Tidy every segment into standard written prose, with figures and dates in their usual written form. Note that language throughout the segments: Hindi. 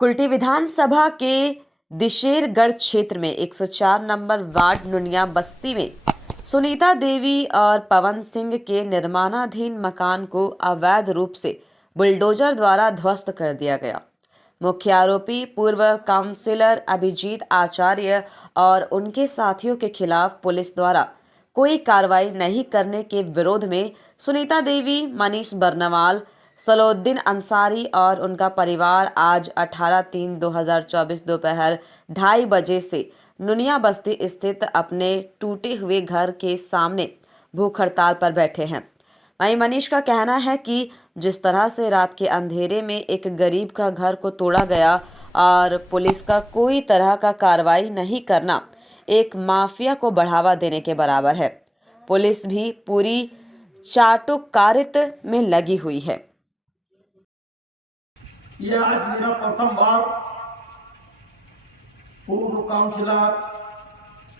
कुल्टी विधानसभा के दिशेरगढ़ क्षेत्र में 104 नंबर वार्ड नुनिया बस्ती में सुनीता देवी और पवन सिंह के निर्माणाधीन मकान को अवैध रूप से बुलडोजर द्वारा ध्वस्त कर दिया गया। मुख्य आरोपी पूर्व काउंसिलर अभिजीत आचार्य और उनके साथियों के खिलाफ पुलिस द्वारा कोई कार्रवाई नहीं करने के विरोध में सुनीता देवी, मनीष बर्नवाल, सलोद्दीन अंसारी और उनका परिवार आज 18/3/2024 दोपहर 2:30 बजे से नुनिया बस्ती स्थित अपने टूटे हुए घर के सामने भूख हड़ताल पर बैठे हैं। वहीं मनीष का कहना है कि जिस तरह से रात के अंधेरे में एक गरीब का घर को तोड़ा गया और पुलिस का कोई तरह का कार्रवाई नहीं करना एक माफिया को बढ़ावा देने के बराबर है। पुलिस भी पूरी चाटुकारित में लगी हुई है। ये आज मेरा प्रथम बार पूर्व काउंसिलर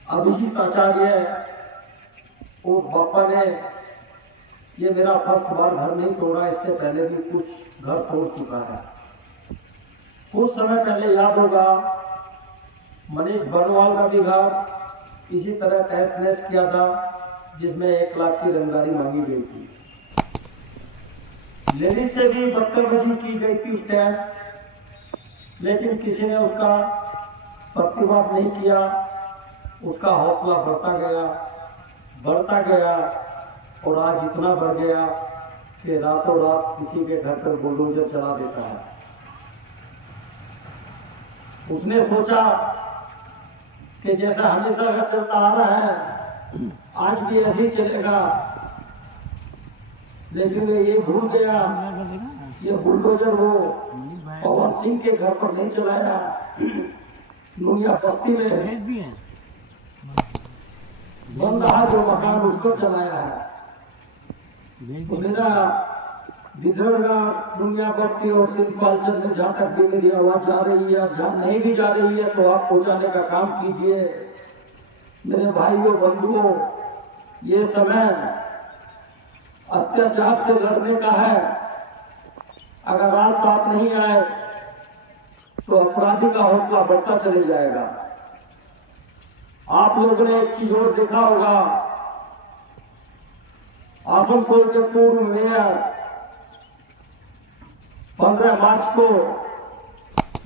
अभिजीत आचार्य और बापा ने ये मेरा फर्स्ट बार घर नहीं तोड़ा। इससे पहले भी कुछ घर तोड़ चुका है। कुछ समय पहले याद होगा, मनीष बर्नवाल का भी घर इसी तरह तहस नहस किया था, जिसमें 1 लाख की रंगदारी मांगी गई थी। लेडीज से भी बदतमीजी की गई थी उस टाइम, लेकिन किसी ने उसका प्रतिवाद नहीं किया। उसका हौसला बढ़ता गया और आज इतना बढ़ गया कि रातों रात किसी के घर पर बुलडोजर चला देता है। उसने सोचा कि जैसा हमेशा घर चलता आ रहा है, आज भी ऐसे ही चलेगा, लेकिन ये भूल गया ये बुलडोजर वो पवन सिंह के घर पर नहीं चलाया, नुनिया बस्ती में बन रहा जो मकान उसको चलाया है। तो मेरा दिशेरगढ़, नुनिया बस्ती और सिंधपालचंद में जहाँ तक भी मेरी आवाज जा रही है, जहाँ नहीं भी जा रही है, तो आप पहुंचाने का काम कीजिए। मेरे भाइयों बंधुओं, ये समय अत्याचार से लड़ने का है। अगर आज साथ नहीं आए तो अपराधी का हौसला बढ़ता चले जाएगा। आप लोगों ने एक चीज और देखा होगा, आसनसोल के पूर्व मेयर 15 मार्च को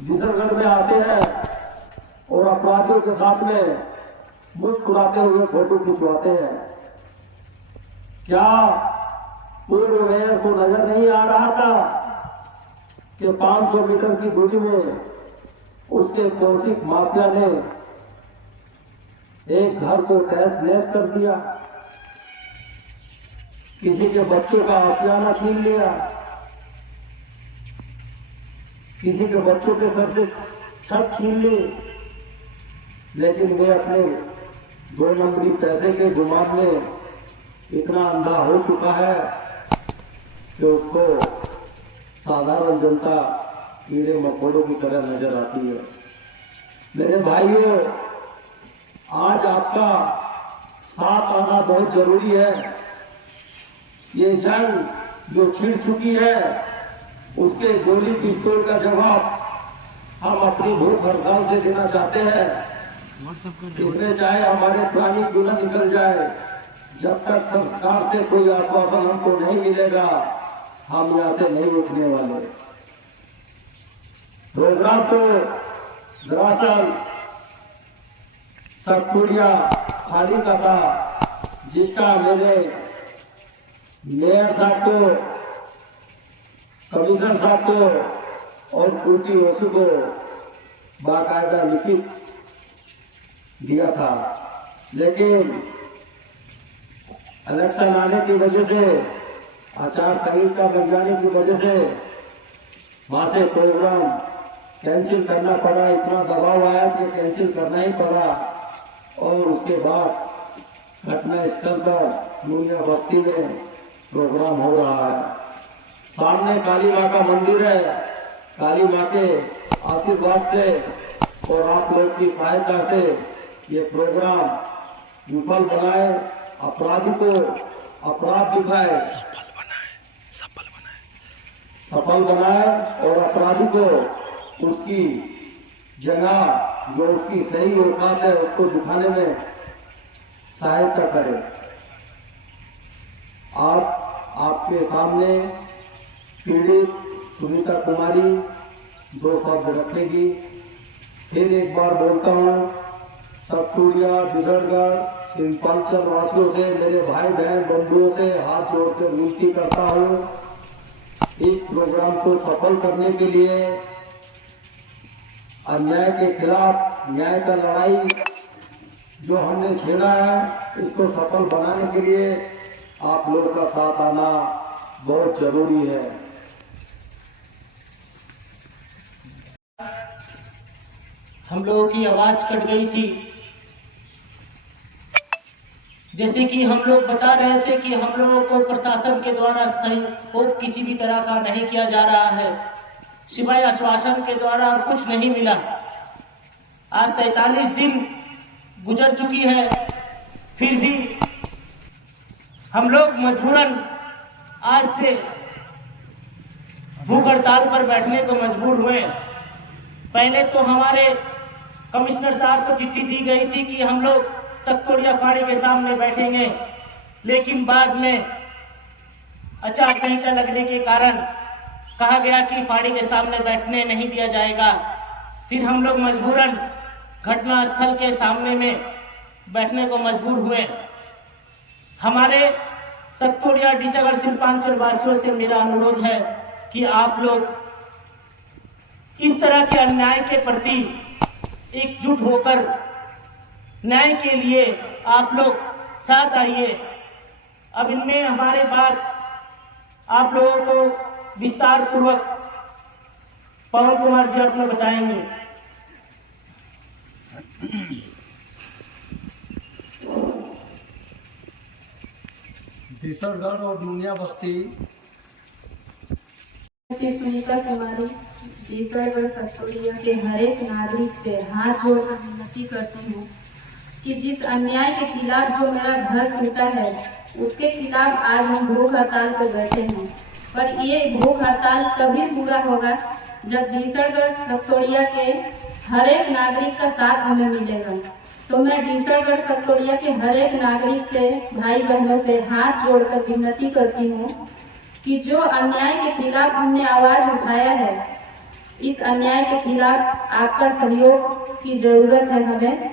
दिशेरगढ़ में आते हैं और अपराधियों के साथ में मुस्कुराते हुए फोटो खिंचवाते हैं। क्या पूर्व मेयर को नजर नहीं आ रहा था कि 500 मीटर की दूरी में उसके कौशिक माफिया ने एक घर को तहस नहस कर दिया, किसी के बच्चों का आशियाना छीन लिया, किसी के बच्चों के सर से छत छीन ली, लेकिन वे अपने 2 नंबरी पैसे के जुमान में इतना अंधा हो चुका है कि उसको साधारण जनता कीड़े मकोड़ों की तरह नजर आती है। मेरे भाइयों, आज आपका साथ आना बहुत जरूरी है। ये जंग जो छिड़ चुकी है, उसके गोली पिस्तौल का जवाब हम अपनी भूख हड़ताल से देना चाहते हैं। इसमें चाहे हमारे प्राणी क्यों न निकल जाए, जब तक सरकार से कोई आश्वासन हमको नहीं मिलेगा, हम यहाँ से नहीं उठने वाले। प्रोग्राम तो दरअसल सतपुड़िया खाली का था, जिसका मैंने मेयर साहब को, कमिश्नर साहब को और कुल्टी ओसी को बाकायदा लिखित दिया था, लेकिन इलेक्शन आने की वजह से, आचार संहिता बन जाने की वजह से वहां से प्रोग्राम कैंसिल करना पड़ा। इतना दबाव आया कि कैंसिल करना ही पड़ा। और उसके बाद घटना स्थल पर नुनिया बस्ती में प्रोग्राम हो रहा है। सामने काली माँ का मंदिर है। काली माँ के आशीर्वाद से और आप लोग की सहायता से ये प्रोग्राम विफल बनाए, अपराधी को अपराध दिखाए, सफल बनाए और अपराधी को उसकी जगह जो उसकी सही औकात है उसको दिखाने में सहायता करें। आपके सामने पीड़ित सुनीता कुमारी 2 शब्द रखेगी। फिर एक बार बोलता हूँ, सतपुड़िया बिसड़गढ़ सिंपांचल वासियों से, मेरे भाई बहन बंधुओं से हाथ जोड़कर विनती करता हूँ, इस प्रोग्राम को सफल करने के लिए, अन्याय के खिलाफ न्याय का लड़ाई जो हमने छेड़ा है इसको सफल बनाने के लिए आप लोग का साथ आना बहुत जरूरी है। हम लोगों की आवाज कट गई थी। जैसे कि हम लोग बता रहे थे कि हम लोगों को प्रशासन के द्वारा सहयोग किसी भी तरह का नहीं किया जा रहा है, सिवाय आश्वासन के द्वारा और कुछ नहीं मिला। आज 47 दिन गुजर चुकी है, फिर भी हम लोग मजबूरन आज से भूख हड़ताल पर बैठने को मजबूर हुए। पहले तो हमारे कमिश्नर साहब को चिट्ठी दी गई थी कि हम लोग सतपुड़िया फाड़ी के सामने बैठेंगे, लेकिन बाद में आचार संहिता लगने के कारण कहा गया कि फाड़ी के सामने बैठने नहीं दिया जाएगा। फिर हम लोग मजबूरन घटना स्थल के सामने में बैठने को मजबूर हुए। हमारे सतपुड़िया डीसागढ़ शिल्पांचल वासियों से मेरा अनुरोध है कि आप लोग इस तरह के अन्याय के प्रति एकजुट होकर न्याय के लिए आप लोग साथ आइए। अब इनमें हमारे बाद आप लोगों को विस्तार पूर्वक पवन कुमार जी अपने बताएंगे। बिसड़गढ़ और दुनिया बस्ती सुनीता कुमारी डीसागढ़ सतपुड़िया के हर एक नागरिक से हाथ जोड़कर विनती करती हूँ कि जिस अन्याय के खिलाफ जो मेरा घर टूटा है उसके खिलाफ आज हम भूख हड़ताल पर बैठे हैं। पर ये भूख हड़ताल तभी पूरा होगा जब डीसागढ़ सतपुड़िया के हर एक नागरिक का साथ हमें मिलेगा। तो मैं डीसागढ़ सतपुड़िया के हर एक नागरिक से, भाई बहनों से हाथ जोड़कर विनती करती हूँ कि जो अन्याय के खिलाफ हमने आवाज उठाया है, इस अन्याय के खिलाफ आपका सहयोग की जरूरत है हमें।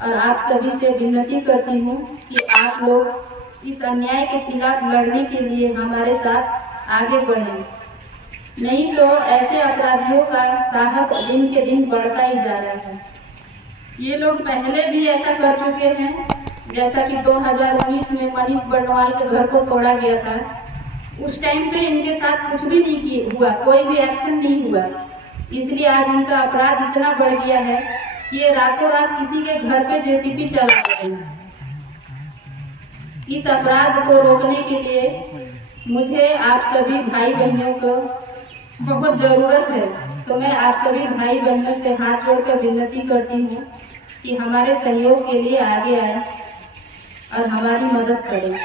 और आप सभी से विनती करती हूँ कि आप लोग इस अन्याय के खिलाफ लड़ने के लिए हमारे साथ आगे बढ़ें, नहीं तो ऐसे अपराधियों का साहस दिन के दिन बढ़ता ही जा रहा है। ये लोग पहले भी ऐसा कर चुके हैं, जैसा कि 2019 में मनीष बर्नवाल के घर को तोड़ा गया था। उस टाइम पे इनके साथ कुछ भी नहीं हुआ, कोई भी एक्शन नहीं हुआ। इसलिए आज इनका अपराध इतना बढ़ गया है कि ये रातों रात किसी के घर पे जेसीबी चला रहे हैं। इस अपराध को रोकने के लिए मुझे आप सभी भाई बहनों को बहुत जरूरत है। तो मैं आप सभी भाई बहनों से हाथ जोड़कर विनती करती हूँ कि हमारे सहयोग के लिए आगे आए और हमारी मदद करें।